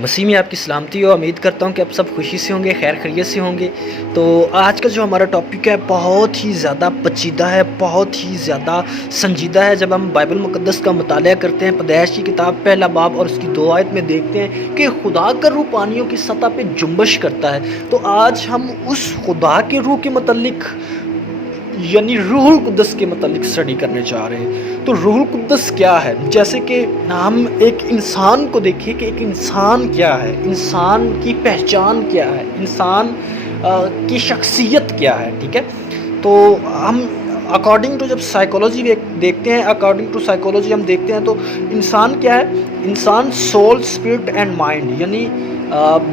مسیح میں آپ کی سلامتی ہو. امید کرتا ہوں کہ آپ سب خوشی سے ہوں گے, خیر خیریت سے ہوں گے. تو آج کا جو ہمارا ٹاپک ہے بہت ہی زیادہ پیچیدہ ہے, بہت ہی زیادہ سنجیدہ ہے. جب ہم بائبل مقدس کا مطالعہ کرتے ہیں, پیدائش کی کتاب پہلا باب اور اس کی 2 آیت میں دیکھتے ہیں کہ خدا کا روح پانیوں کی سطح پہ جنبش کرتا ہے. تو آج ہم اس خدا کے روح کے متعلق یعنی روح القدس کے متعلق اسٹڈی کرنے جا رہے ہیں. تو روح القدس کیا ہے؟ جیسے کہ ہم ایک انسان کو دیکھیں کہ ایک انسان کیا ہے, انسان کی پہچان کیا ہے, انسان کی شخصیت کیا ہے. ٹھیک ہے, تو ہم اکارڈنگ ٹو جب سائیکالوجی دیکھتے ہیں, اکارڈنگ ٹو سائیکالوجی ہم دیکھتے ہیں تو انسان کیا ہے؟ انسان سول, اسپرٹ اینڈ مائنڈ یعنی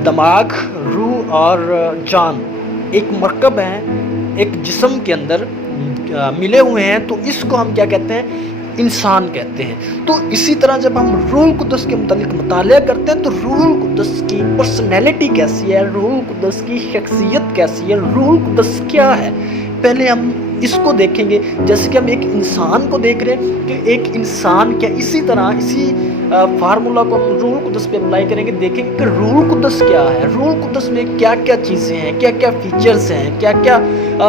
دماغ, روح اور جان ایک مرکب ہیں, ایک جسم کے اندر ملے ہوئے ہیں. تو اس کو ہم کیا کہتے ہیں؟ انسان کہتے ہیں. تو اسی طرح جب ہم روح القدس کے متعلق مطالعہ کرتے ہیں تو روح القدس کی پرسنالٹی کیسی ہے, روح القدس کی شخصیت کیسی ہے, روح القدس کیا ہے, پہلے ہم اس کو دیکھیں گے. جیسے کہ ہم ایک انسان کو دیکھ رہے ہیں کہ ایک انسان کیا, اسی طرح اسی فارمولا کو ہم روح القدس پہ اپلائی کریں گے, دیکھیں گے کہ روح القدس کیا ہے, روح القدس میں کیا کیا چیزیں ہیں, کیا کیا فیچرز ہیں, کیا کیا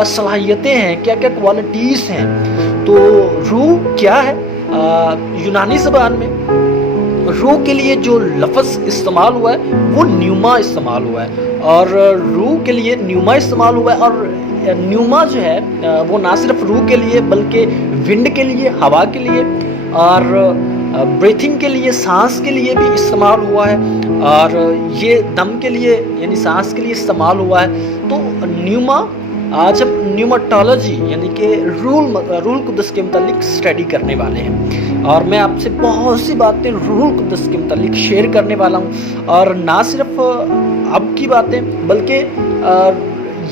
صلاحیتیں ہیں, کیا کیا کوالٹیز ہیں. تو روح کیا ہے؟ یونانی زبان میں روح کے لیے جو لفظ استعمال ہوا ہے وہ نیوما استعمال ہوا ہے, اور روح کے لیے نیوما استعمال ہوا ہے. اور نیوما جو ہے وہ نہ صرف روح کے لیے بلکہ ونڈ کے لیے, ہوا کے لیے, اور بریتھنگ کے لیے, سانس کے لیے بھی استعمال ہوا ہے, اور یہ دم کے لیے یعنی سانس کے لیے استعمال ہوا ہے. تو نیوما, آج ہم نیوماٹالوجی یعنی کہ روح القدس کے متعلق اسٹڈی کرنے والے ہیں, اور میں آپ سے بہت سی باتیں روح القدس کے متعلق شیئر کرنے والا ہوں. اور نہ صرف اب کی باتیں بلکہ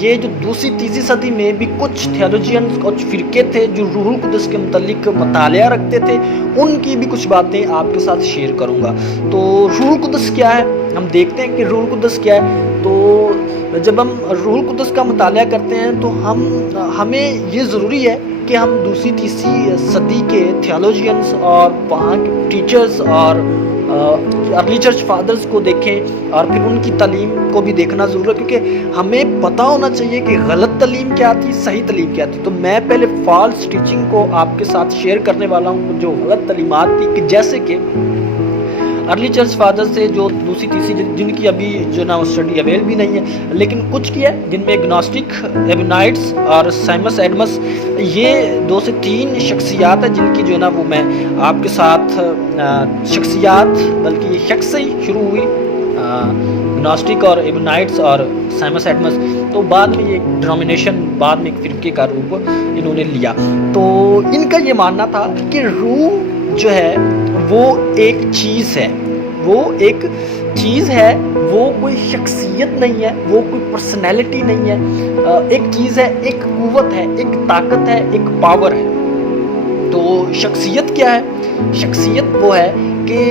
یہ جو 2ری-3 صدی میں بھی کچھ تھیولوجینز, کچھ فرقے تھے جو روح القدس کے متعلق مطالعہ رکھتے تھے, ان کی بھی کچھ باتیں آپ کے ساتھ شیئر کروں گا. تو روح القدس کیا ہے؟ ہم دیکھتے ہیں کہ روح القدس کیا ہے. تو جب ہم روح القدس کا مطالعہ کرتے ہیں تو ہمیں یہ ضروری ہے کہ ہم 2ری-3 صدی کے تھیولوجینز اور وہاں کے ٹیچرز اور ارلی چرچ فادرز کو دیکھیں, اور پھر ان کی تعلیم کو بھی دیکھنا ضرور ہے, کیونکہ ہمیں پتہ ہونا چاہیے کہ غلط تعلیم کیا تھی, صحیح تعلیم کیا تھی. تو میں پہلے فالس ٹیچنگ کو آپ کے ساتھ شیئر کرنے والا ہوں, جو غلط تعلیمات تھی, کہ جیسے کہ ارلی چرچ فادر سے جو 2ری-3 جن کی ابھی جو نا اسٹڈی اویل بھی نہیں ہے, لیکن کچھ کی ہے, جن میں گنوسٹک, ایبونائٹس اور سائمس ایڈمس, یہ 2 سے 3 شخصیات ہیں جن کی جو ہے نا وہ میں آپ کے ساتھ شخصیات, بلکہ یہ شخص سے ہی شروع ہوئی, گنوسٹک اور ایبونائٹس اور سائمس ایڈمس. تو بعد میں یہ ڈینومینیشن, بعد میں ایک فرقے کا روپ انہوں نے لیا. تو ان کا یہ ماننا تھا کہ روح جو ہے وہ ایک چیز ہے, وہ ایک چیز ہے, وہ کوئی شخصیت نہیں ہے, وہ کوئی پرسنالٹی نہیں ہے, ایک چیز ہے, ایک قوت ہے, ایک طاقت ہے, ایک پاور ہے. تو شخصیت کیا ہے؟ شخصیت وہ ہے کہ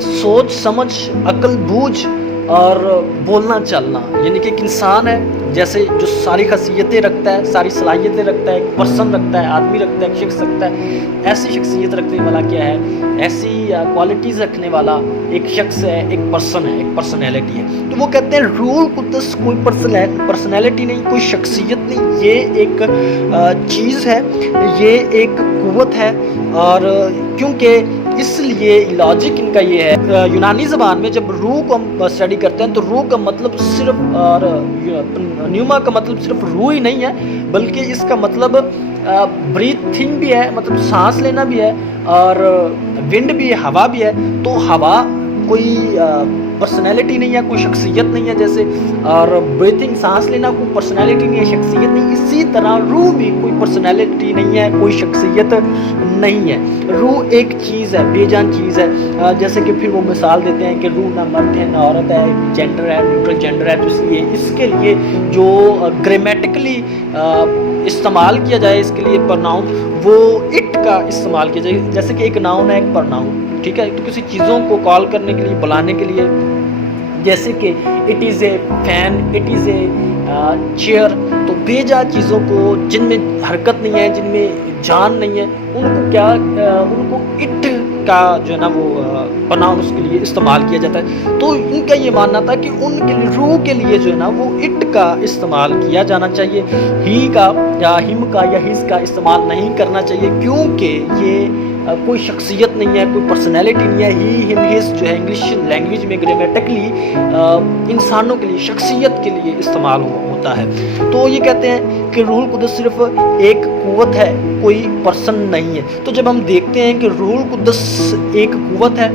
سوچ سمجھ, عقل بوجھ اور بولنا چلنا, یعنی کہ ایک انسان ہے جیسے جو ساری خاصیتیں رکھتا ہے, ساری صلاحیتیں رکھتا ہے, ایک پرسن رکھتا ہے, آدمی رکھتا ہے, ایک شخص رکھتا ہے. ایسی شخصیت رکھنے والا کیا ہے؟ ایسی کوالٹیز رکھنے والا ایک شخص ہے, ایک پرسن ہے, ایک پرسنالٹی ہے. تو وہ کہتے ہیں روح القدس کوئی پرسنالٹی نہیں, کوئی شخصیت نہیں, یہ ایک چیز ہے, یہ ایک قوت ہے. اور کیونکہ اس لیے لاجک ان کا یہ ہے, یونانی زبان میں جب روح کو ہم اسٹڈی کرتے ہیں تو روح کا مطلب صرف, اور نیوما کا مطلب صرف روح ہی نہیں ہے, بلکہ اس کا مطلب بریتھنگ بھی ہے, مطلب سانس لینا بھی ہے, اور ونڈ بھی ہے, ہوا بھی ہے. تو ہوا کوئی پرسنالٹی نہیں ہے, کوئی شخصیت نہیں ہے جیسے, اور بریتھنگ, سانس لینا کوئی پرسنالٹی نہیں ہے, شخصیت نہیں. اسی طرح روح بھی کوئی پرسنالٹی نہیں ہے, کوئی شخصیت نہیں ہے. روح ایک چیز ہے, بے جان چیز ہے. جیسے کہ پھر وہ مثال دیتے ہیں کہ روح نہ مرد ہے نہ عورت ہے, جینڈر ہے, نیوٹرل جینڈر ہے. تو اس لیے اس کے لیے جو گرامیٹیکلی استعمال کیا جائے, اس کے لیے پرناؤن وہ اٹ کا استعمال کیا جائے. جیسے کہ ایک ناؤن ہے, ایک پرناؤن, ٹھیک ہے. تو کسی چیزوں کو کال کرنے کے لیے, بلانے کے لیے جیسے کہ it is a fan, it is a chair. تو بے جا چیزوں کو جن میں حرکت نہیں ہے، جن میں جان نہیں ہے، ان کو اٹ کا جو ہے نا وہ پناؤن اس کے لیے استعمال کیا جاتا ہے. تو ان کا یہ ماننا تھا کہ ان کے لیے روح کے لیے جو ہے نا وہ اٹ کا استعمال کیا جانا چاہیے، ہی کا یا ہم کا یا ہز کا استعمال نہیں کرنا چاہیے، کیونکہ یہ کوئی شخصیت نہیں ہے، کوئی پرسنالٹی نہیں ہے. ہی ہم ہز جو ہے انگلش لینگویج میں گرامیٹکلی انسانوں کے لیے، شخصیت کے لیے استعمال ہوتا ہے. تو یہ کہتے ہیں کہ روح القدس صرف ایک قوت ہے، کوئی پرسن نہیں ہے. تو جب ہم دیکھتے ہیں کہ روح القدس ایک قوت ہے،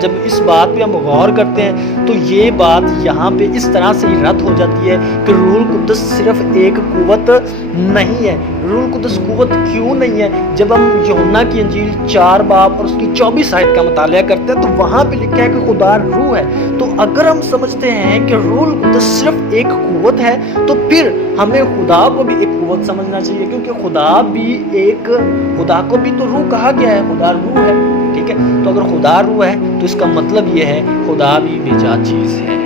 جب اس بات پہ ہم غور کرتے ہیں تو یہ بات یہاں پہ اس طرح سے ہی رد ہو جاتی ہے کہ روح القدس صرف ایک قوت نہیں ہے. روح القدس قوت کیوں نہیں ہے؟ جب ہم یوحنا کی انجیل 4 باب اور اس کی 24 آیت کا مطالعہ کرتے ہیں تو وہاں پہ لکھا ہے کہ خدا روح ہے. تو اگر ہم سمجھتے ہیں کہ روح القدس صرف ایک قوت ہے تو پھر ہمیں خدا کو بھی ایک قوت سمجھنا چاہیے، کیونکہ خدا کو بھی تو روح کہا گیا ہے، خدا روح ہے. ٹھیک ہے، تو اگر خدا روح ہے تو اس کا مطلب یہ ہے خدا بھی بے جا چیز ہے.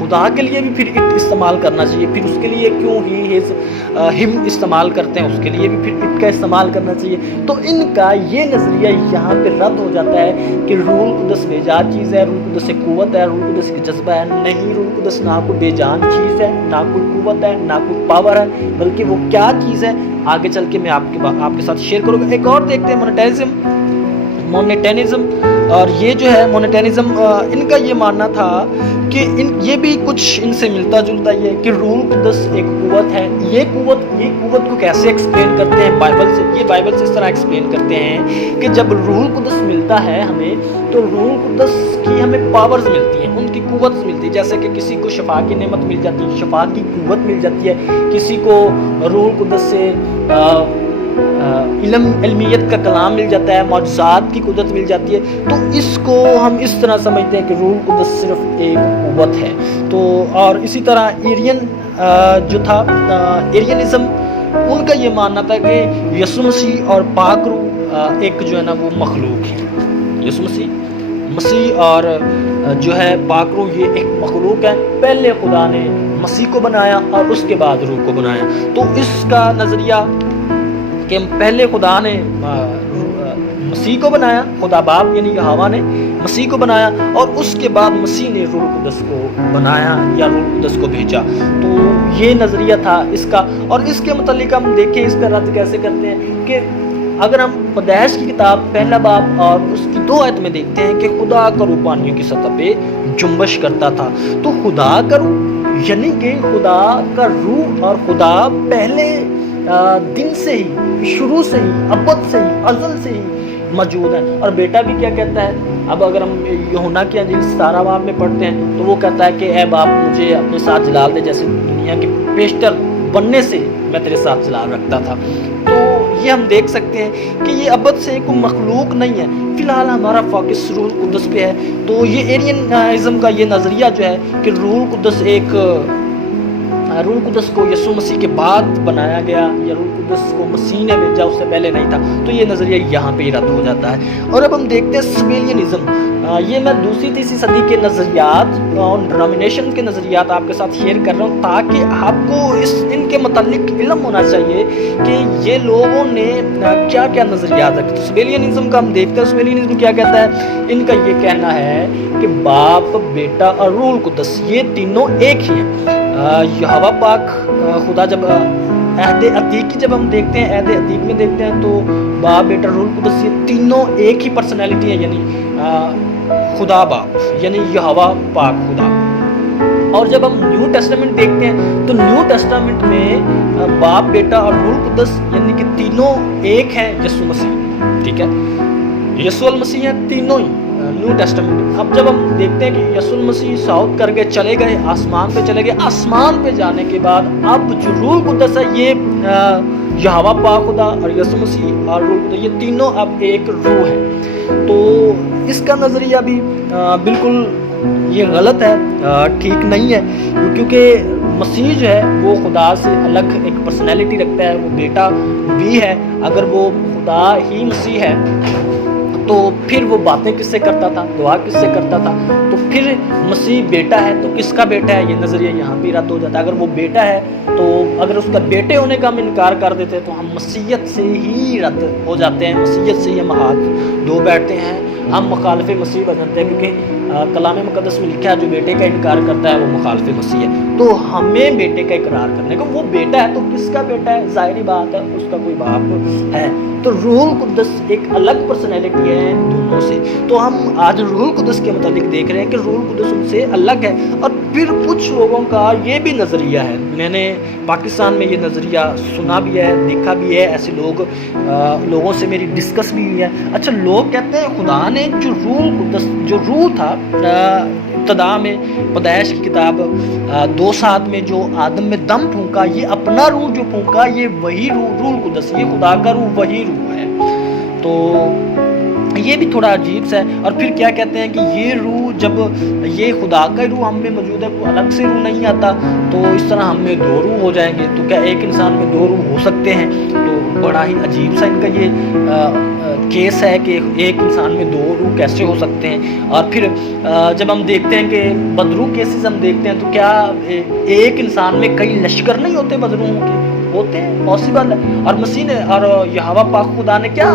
خدا کے لیے بھی پھر اٹ استعمال کرنا چاہیے. پھر اس کے لیے کیوں ہی ہم استعمال کرتے ہیں، اس کے لیے بھی پھر اٹ کا استعمال کرنا چاہیے. تو ان کا یہ نظریہ یہاں پہ رد ہو جاتا ہے کہ روح القدس بے جان چیز ہے، روح القدس ایک قوت ہے، روح القدس ایک جذبہ ہے. نہیں، روح القدس نہ کوئی بے جان چیز ہے، نہ کوئی قوت ہے، نہ کوئی پاور ہے، بلکہ وہ کیا چیز ہے آگے چل کے میں آپ کے ساتھ شیئر کروں گا. ایک اور دیکھتے ہیں مونیٹینزم. اور یہ جو ہے مونیٹینزم، ان کا یہ ماننا تھا کہ یہ بھی کچھ ان سے ملتا جلتا ہی ہے کہ روح القدس ایک قوت ہے. یہ قوت کو کیسے ایکسپلین کرتے ہیں بائبل سے؟ یہ بائبل سے اس طرح ایکسپلین کرتے ہیں کہ جب روح القدس ملتا ہے ہمیں تو روح القدس کی ہمیں پاورز ملتی ہیں، ان کی قوت ملتی ہے. جیسے کہ کسی کو شفا کی نعمت مل جاتی ہے، شفا کی قوت مل جاتی ہے. کسی کو روح القدس سے علمیت کا کلام مل جاتا ہے، معجزات کی قدرت مل جاتی ہے. تو اس کو ہم اس طرح سمجھتے ہیں کہ روح القدس صرف ایک قوت ہے. تو اور اسی طرح ایرین جو تھا، ایرینزم، ان کا یہ ماننا تھا کہ یسوع مسیح اور پاک روح ایک جو ہے نا وہ مخلوق ہے. یسوع مسیح اور جو ہے پاک روح یہ ایک مخلوق ہے. پہلے خدا نے مسیح کو بنایا اور اس کے بعد روح کو بنایا. تو اس کا نظریہ کہ پہلے خدا نے مسیح کو بنایا، خدا باپ یعنی یہوہ نے مسیح کو بنایا، اور اس کے بعد مسیح نے روح القدس کو بنایا یا روح القدس کو بھیجا. تو یہ نظریہ تھا اس کا. اور اس کے متعلق ہم دیکھیں اس کا رد کیسے کرتے ہیں کہ اگر ہم پیدائش کی کتاب 1 باب اور اس کی 2 آیت میں دیکھتے ہیں کہ خدا کا روح پانیوں کی سطح پہ جنبش کرتا تھا. تو خدا کا روح یعنی کہ خدا کا روح اور خدا پہلے دن سے ہی، شروع سے ہی، ابد سے ہی، ازل سے ہی موجود ہے. اور بیٹا بھی کیا کہتا ہے؟ اب اگر ہم یوحنا کی انجیل 17 باب میں پڑھتے ہیں تو وہ کہتا ہے کہ اے باپ مجھے اپنے ساتھ جلال دے، جیسے دنیا کے بیشتر بننے سے میں تیرے ساتھ جلال رکھتا تھا. تو یہ ہم دیکھ سکتے ہیں کہ یہ ابد سے کوئی مخلوق نہیں ہے. فی الحال ہمارا فوکس روح القدس پہ ہے. تو یہ ایرینزم کا یہ نظریہ جو ہے کہ روح القدس کو یسوع مسیح کے بعد بنایا گیا یا روح القدس کو مسیح نے بھیجا، اس سے پہلے نہیں تھا. تو یہ نظریہ یہاں پہ ہی رد ہو جاتا ہے. اور اب ہم دیکھتے ہیں سبیلینزم. یہ میں 2ری-3ری صدی کے نظریات اور ڈینومینیشن کے نظریات آپ کے ساتھ شیئر کر رہا ہوں تاکہ آپ کو ان کے متعلق علم ہونا چاہیے کہ یہ لوگوں نے کیا کیا نظریات رکھے. تو سبیلینزم کا ہم دیکھتے ہیں. سبیلینزم کیا کہتا ہے؟ ان کا یہ کہنا ہے کہ باپ، بیٹا اور روح القدس یہ تینوں ایک ہی ہیں. یہوہ پاک خدا جب عہد عتیق کی جب ہم دیکھتے ہیں، عہد عتیق میں دیکھتے ہیں تو باپ، بیٹا، روح القدس یہ تینوں ایک ہی پرسنالٹی ہے، یعنی خدا باپ یعنی یہوہ پاک خدا. اور جب ہم نیو ٹیسٹامنٹ دیکھتے ہیں تو نیو ٹیسٹامنٹ میں باپ، بیٹا اور روح القدس یعنی کہ تینوں ایک ہیں. یسوع مسیح، ٹھیک ہے، یسوع المسیح ہیں تینوں ہی نیو ٹیسٹامنٹ. اب جب ہم دیکھتے ہیں کہ یسوع المسیح صعود کر کے چلے گئے، آسمان پہ چلے گئے، آسمان پہ جانے کے بعد اب جو روح القدس ہے یہ یہوہ پاک خدا اور یسوع مسیح اور روح القدس یہ تینوں اب ایک روح ہے. تو اس کا نظریہ بھی بالکل یہ غلط ہے، ٹھیک نہیں ہے، کیونکہ مسیح جو ہے وہ خدا سے الگ ایک پرسنالٹی رکھتا ہے. وہ بیٹا بھی ہے. اگر وہ خدا ہی مسیح ہے تو پھر وہ باتیں کس سے کرتا تھا, دعا کس سے کرتا تھا. تو پھر مسیح بیٹا ہے تو کس کا بیٹا ہے, یہ نظریہ یہاں بھی رد ہو جاتا ہے. اگر وہ بیٹا ہے تو اگر اس کا بیٹے ہونے کا ہم انکار کر دیتے ہیں تو ہم مسیحیت سے ہی رد ہو جاتے ہیں, مسیحیت سے ہی ہم ہاتھ دھو بیٹھتے ہیں, ہم مخالف مسیح بن جاتے ہیں. کیونکہ کلام مقدس میں لکھا ہے جو بیٹے کا انکار کرتا ہے وہ مخالف مسیح ہے. تو ہمیں بیٹے کا اقرار کرنے کا, وہ بیٹا ہے تو کس کا بیٹا ہے, ظاہری بات ہے اس کا کوئی باپ ہے. تو روح القدس ایک الگ پرسنالٹی ہے دونوں سے. تو ہم آج روح القدس کے متعلق دیکھ رہے ہیں کہ روح القدس ان سے الگ ہے. اور پھر کچھ لوگوں کا یہ بھی نظریہ ہے, میں نے پاکستان میں یہ نظریہ سنا بھی ہے, دیکھا بھی ہے, ایسے لوگوں سے میری ڈسکس بھی ہوئی ہے. اچھا, لوگ کہتے ہیں خدا نے جو روح القدس, جو روح تھا ابتدا میں پیدائش کی کتاب 2:7 میں جو آدم میں دم پھونکا, یہ اپنا روح جو پھونکا یہ وہی روح القدس, یہ خدا کا روح وہی روح ہے. تو یہ بھی تھوڑا عجیب سا ہے. اور پھر کیا کہتے ہیں کہ یہ روح, جب یہ خدا کا روح ہم میں موجود ہے, کوئی الگ سے روح نہیں آتا, تو اس طرح ہم میں 2 روح ہو جائیں گے. تو کیا ایک انسان میں 2 روح ہو سکتے ہیں؟ تو بڑا ہی عجیب سا ان کا یہ کیس ہے کہ ایک انسان میں 2 روح کیسے ہو سکتے ہیں. اور پھر جب ہم دیکھتے ہیں کہ بدروح کیسز ہم دیکھتے ہیں, تو کیا ایک انسان میں کئی لشکر نہیں ہوتے بدروحوں کے؟ ہوتے ہیں, پاسبل ہے. اور مسیح نے اور یہوہ پاک خدا نے کیا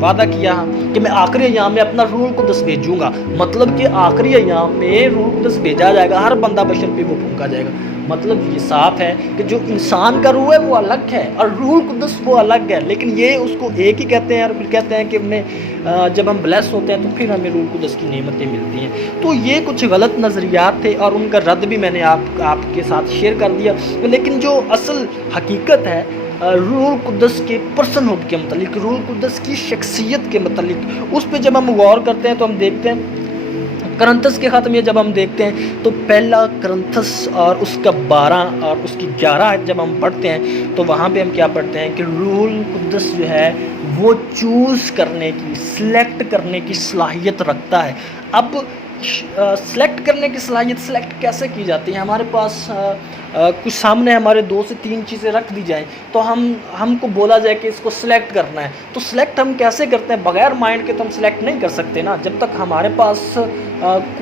وعدہ کیا کہ میں آخری ایام میں اپنا روح القدس بھیجوں گا. مطلب کہ آخری ایام میں روح القدس بھیجا جائے گا, ہر بندہ بشر پہ وہ پھونکا جائے گا. مطلب یہ صاف ہے کہ جو انسان کا روح ہے وہ الگ ہے اور روح القدس وہ الگ ہے. لیکن یہ اس کو ایک ہی کہتے ہیں, اور پھر کہتے ہیں کہ جب ہم بلیس ہوتے ہیں تو پھر ہمیں روح القدس کی نعمتیں ملتی ہیں. تو یہ کچھ غلط نظریات تھے اور ان کا رد بھی میں نے آپ کے ساتھ شیئر کر دیا. لیکن جو اصل حقیقت ہے روح القدس کے پرسن ہوڈ کے متعلق, روح القدس کی شخصیت کے متعلق, اس پہ جب ہم غور کرتے ہیں تو ہم دیکھتے ہیں کرنتھس کے خاتمے جب ہم دیکھتے ہیں تو پہلا کرنتھس اور اس کا 12 اور اس کی 11 آیت جب ہم پڑھتے ہیں تو وہاں پہ ہم کیا پڑھتے ہیں کہ روح القدس جو ہے وہ چوز کرنے کی, سلیکٹ کرنے کی صلاحیت رکھتا ہے. اب سلیکٹ کرنے کی صلاحیت سلیکٹ کیسے کی جاتی ہے؟ ہمارے پاس کچھ سامنے ہمارے 2 سے 3 چیزیں رکھ دی جائیں تو ہم کو بولا جائے کہ اس کو سلیکٹ کرنا ہے. تو سلیکٹ ہم کیسے کرتے ہیں؟ بغیر مائنڈ کے تو ہم سلیکٹ نہیں کر سکتے نا. جب تک ہمارے پاس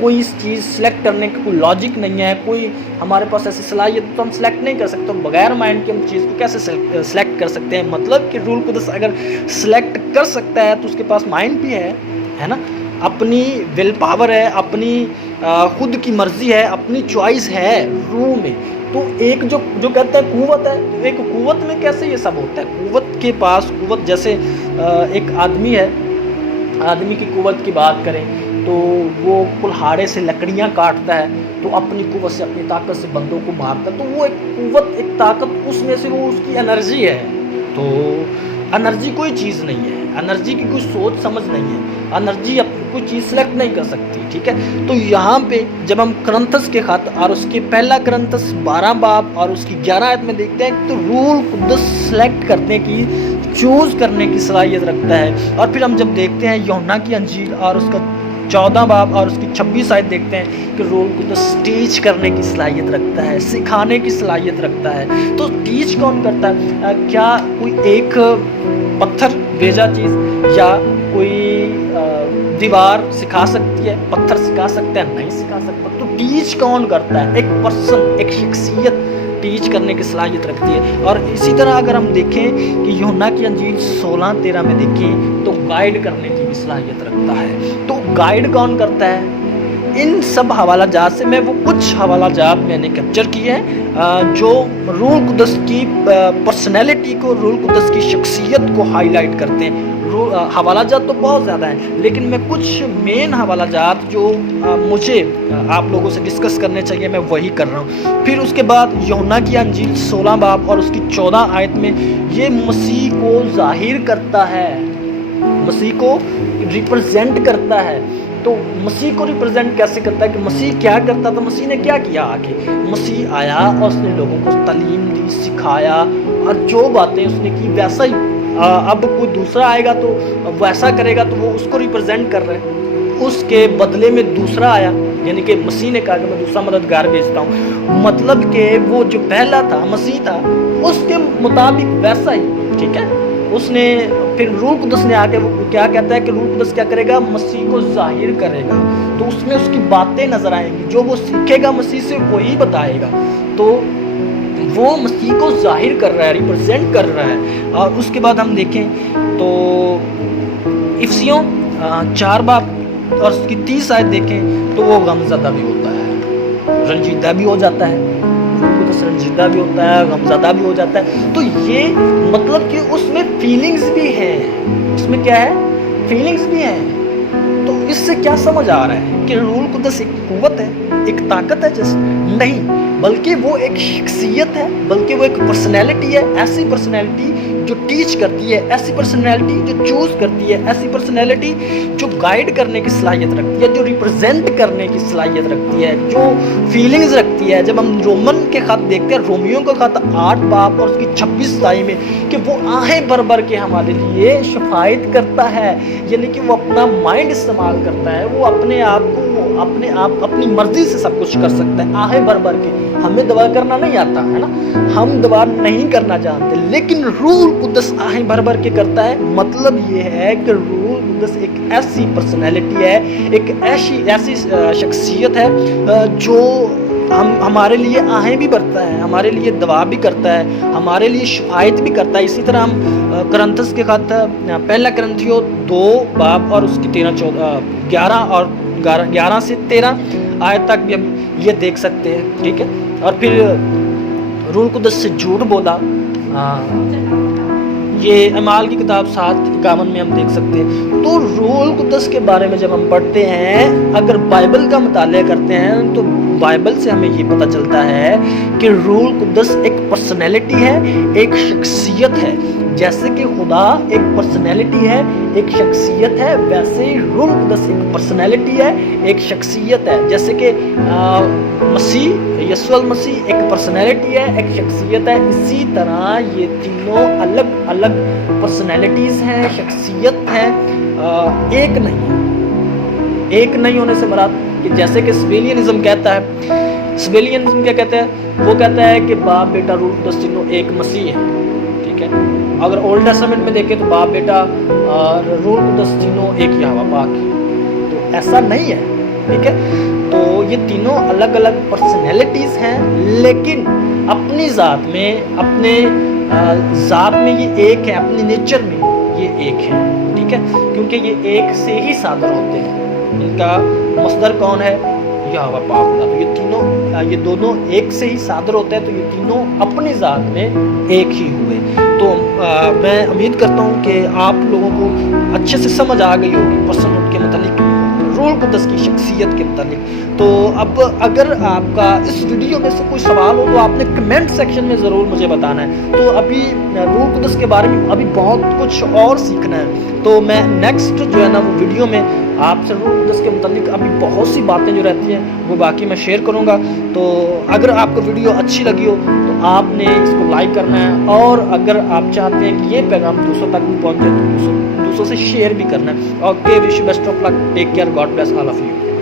کوئی چیز سلیکٹ کرنے کا کوئی لاجک نہیں ہے, کوئی ہمارے پاس ایسی صلاحیت, تو ہم سلیکٹ نہیں کر سکتے. بغیر مائنڈ کے ہم چیز کو کیسے سلیکٹ کر سکتے ہیں؟ مطلب کہ روح القدس اگر سلیکٹ کر سکتا ہے تو اس کے پاس مائنڈ بھی ہے نا, اپنی ول پاور ہے, اپنی خود کی مرضی ہے, اپنی چوائس ہے روح میں. تو ایک جو کہتا ہے قوت ہے, ایک قوت میں کیسے یہ سب ہوتا ہے؟ قوت کے پاس قوت, جیسے ایک آدمی ہے, آدمی کی قوت کی بات کریں تو وہ کلہاڑے سے لکڑیاں کاٹتا ہے, تو اپنی قوت سے, اپنی طاقت سے بندوں کو مارتا ہے. تو وہ ایک قوت, ایک طاقت, اس میں سے وہ اس کی انرجی ہے. تو انرجی کوئی چیز نہیں ہے, انرجی کی کوئی سوچ سمجھ نہیں ہے, انرجی کوئی چیز سلیکٹ نہیں کر سکتی. ٹھیک ہے, تو یہاں پہ جب ہم کرنتھس کے خط اور اس کے پہلا کرنتھس 12 باب اور اس کی 11 آیت میں دیکھتے ہیں تو روح القدس سلیکٹ کرنے کی, چوز کرنے کی صلاحیت رکھتا ہے. اور پھر ہم جب دیکھتے ہیں یوحنا کی انجیل اور اس کا 14 باب اور اس کی 26 آیت دیکھتے ہیں کہ روح القدس ٹیچ کرنے کی صلاحیت رکھتا ہے, سکھانے کی صلاحیت رکھتا ہے. تو ٹیچ کون کرتا ہے؟ کیا کوئی ایک پتھر بھیجا چیز یا کوئی دیوار سکھا سکتی ہے؟ پتھر سکھا سکتا ہے؟ نہیں سکھا سکتا. تو ٹیچ کون کرتا ہے؟ ایک پرسن, ایک شخصیت ٹیچ کرنے کی صلاحیت رکھتی ہے. اور اسی طرح اگر ہم دیکھیں کہ یوحنا کی انجیل 16:13 میں دیکھیں تو گائیڈ کرنے کی بھی صلاحیت رکھتا ہے. تو گائیڈ کون کرتا ہے؟ ان سب حوالہ جات سے میں وہ کچھ حوالہ جات میں نے کیپچر کیے ہیں جو روح القدس کی پرسنالٹی کو, روح القدس کی شخصیت کو ہائی لائٹ کرتے ہیں. حوالہ جات تو بہت زیادہ ہیں, لیکن میں کچھ مین حوالہ جات جو مجھے آپ لوگوں سے ڈسکس کرنے چاہیے میں وہی کر رہا ہوں. پھر اس کے بعد یوحنا کی انجیل 16 باب اور اس کی 14 آیت میں یہ مسیح کو ظاہر کرتا ہے, مسیح کو ریپرزینٹ کرتا ہے. تو مسیح کو ریپرزینٹ کیسے کرتا ہے کہ مسیح کیا کرتا تھا؟ مسیح نے کیا کیا؟ آگے مسیح آیا اور اس نے لوگوں کو تعلیم دی, سکھایا, اور جو باتیں اس نے کی ویسا ہی اب کوئی دوسرا آئے گا تو ویسا کرے گا, تو وہ اس کو ریپرزینٹ کر رہے ہیں. اس کے بدلے میں دوسرا آیا, یعنی کہ مسیح نے کہا کہ میں دوسرا مددگار بھیجتا ہوں. مطلب کہ وہ جو پہلا تھا مسیح تھا اس کے مطابق ویسا ہی. ٹھیک ہے, اس نے پھر روح القدس نے آ کے وہ کیا کہتا ہے کہ روح القدس کیا کرے گا؟ مسیح کو ظاہر کرے گا، تو اس میں اس کی باتیں نظر آئیں گی، جو وہ سیکھے گا مسیح سے وہی بتائے گا، تو وہ مسیح کو ظاہر کر رہا ہے، ریپرزینٹ کر رہا ہے۔ اور اس کے بعد ہم دیکھیں تو افسیوں 4 باب اور اس کی 30 آیت دیکھیں تو وہ غمزدہ بھی ہوتا ہے، رنجیدہ بھی ہو جاتا ہے، رنجیدہ بھی ہوتا ہے، غمزدہ بھی ہو جاتا ہے۔ تو یہ مطلب کہ اس میں فیلنگز بھی ہیں، اس میں کیا ہے؟ فیلنگز بھی ہیں۔ تو اس سے کیا سمجھ آ رہا ہے کہ روح القدس ایک قوت ہے، ایک طاقت ہے؟ جس نہیں، بلکہ وہ ایک شخصیت ہے، بلکہ وہ ایک پرسنالٹی ہے، ایسی پرسنالٹی جو ٹیچ کرتی ہے، ایسی پرسنالٹی جو چوز کرتی ہے، ایسی پرسنالٹی جو گائیڈ کرنے کی صلاحیت رکھتی ہے، جو ریپرزینٹ کرنے کی صلاحیت رکھتی ہے، جو فیلنگز رکھتی ہے۔ جب ہم رومن کے خط دیکھتے ہیں، رومیوں کا خط 8 باب اور اس کی 26 آیت میں، کہ وہ آہیں بھر بھر کے ہمارے لیے شفاعت کرتا ہے، یعنی کہ وہ اپنا مائنڈ استعمال کرتا ہے، وہ اپنے آپ کو اپنی مرضی سے سب کچھ کر سکتا ہے، آہیں بھر بھر کے۔ ہمیں دعا کرنا نہیں آتا ہے نا، ہم دعا نہیں کرنا جانتے، لیکن روح القدس آہیں بھر بھر کے کرتا ہے۔ مطلب یہ ہے کہ روح القدس ایک ایسی پرسنالٹی ہے، ایک ایسی شخصیت ہے جو ہمارے لیے آہیں بھی بھرتا ہے، ہمارے لیے دعا بھی کرتا ہے، ہمارے لیے شفاعت بھی کرتا ہے۔ اسی طرح ہم کرنتھس کے خط 1 کرنتھیوں 2 باب اور اس کی 11 سے 13 آیت تک بھی ہم یہ دیکھ سکتے ہیں، ٹھیک ہے۔ اور پھر روح القدس سے جھوٹ بولا، یہ اعمال کی کتاب 7:51 میں ہم دیکھ سکتے ہیں۔ تو روح القدس کے بارے میں جب ہم پڑھتے ہیں، اگر بائبل کا مطالعہ کرتے ہیں، تو بائبل سے ہمیں یہ پتہ چلتا ہے کہ روح القدس ایک پرسنالٹی ہے، ایک شخصیت ہے۔ جیسے کہ خدا ایک پرسنالٹی ہے، ایک شخصیت ہے، ویسے ہی روح القدس ایک پرسنالٹی ہے، ایک شخصیت ہے۔ جیسے کہ مسیح، یسوع المسیح ایک پرسنالٹی ہے، ایک شخصیت ہے، اسی طرح یہ تینوں الگ الگ پرسنالٹیز ہیں، شخصیت ہیں، ایک نہیں۔ ایک نہیں ہونے سے مراد کہ جیسے کہ سبیلینزم کہتا ہے، سبیلینزم کیا کہتا ہے؟ وہ کہتا ہے کہ باپ بیٹا روح القدس تینوں ایک مسیح ہے، ٹھیک ہے۔ اگر اولڈ ٹیسٹمنٹ میں دیکھیں تو باپ بیٹا اور روح القدس تینوں ایک یہوہ پاک ہے، تو ایسا نہیں ہے، ٹھیک ہے۔ تو یہ تینوں الگ الگ پرسنالٹیز ہیں، لیکن اپنی ذات میں، اپنے ذات میں یہ ایک ہے، اپنی نیچر میں یہ ایک ہے، ٹھیک ہے، کیونکہ یہ ایک سے ہی صادر ہوتے ہیں۔ ان کا مصدر کون ہے؟ یہوہ پاک خدا۔ تو یہ دونوں ایک سے ہی صادر ہوتے ہیں، تو یہ تینوں اپنی ذات میں ایک ہی ہوئے۔ تو میں امید کرتا ہوں کہ آپ لوگوں کو اچھے سے سمجھ آ گئی ہوگی پرسنل کے متعلق، روح القدس کی شخصیت کے متعلق۔ تو اب اگر آپ کا اس ویڈیو میں سے کوئی سوال ہو تو آپ نے کمنٹ سیکشن میں ضرور مجھے بتانا ہے۔ تو ابھی روح القدس کے بارے میں ابھی بہت کچھ اور سیکھنا ہے، تو میں نیکسٹ جو ہے نا وہ ویڈیو میں آپ سے روح القدس کے متعلق ابھی بہت سی باتیں جو رہتی ہیں وہ باقی میں شیئر کروں گا۔ تو اگر آپ کو ویڈیو اچھی لگی ہو تو آپ نے اس کو لائک کرنا ہے، اور اگر آپ چاہتے ہیں کہ یہ پیغام دوسروں تک بھی پہنچے تو دوسروں سے شیئر بھی کرنا ہے۔ Okay, wish you best of luck, take care, God bless all of you.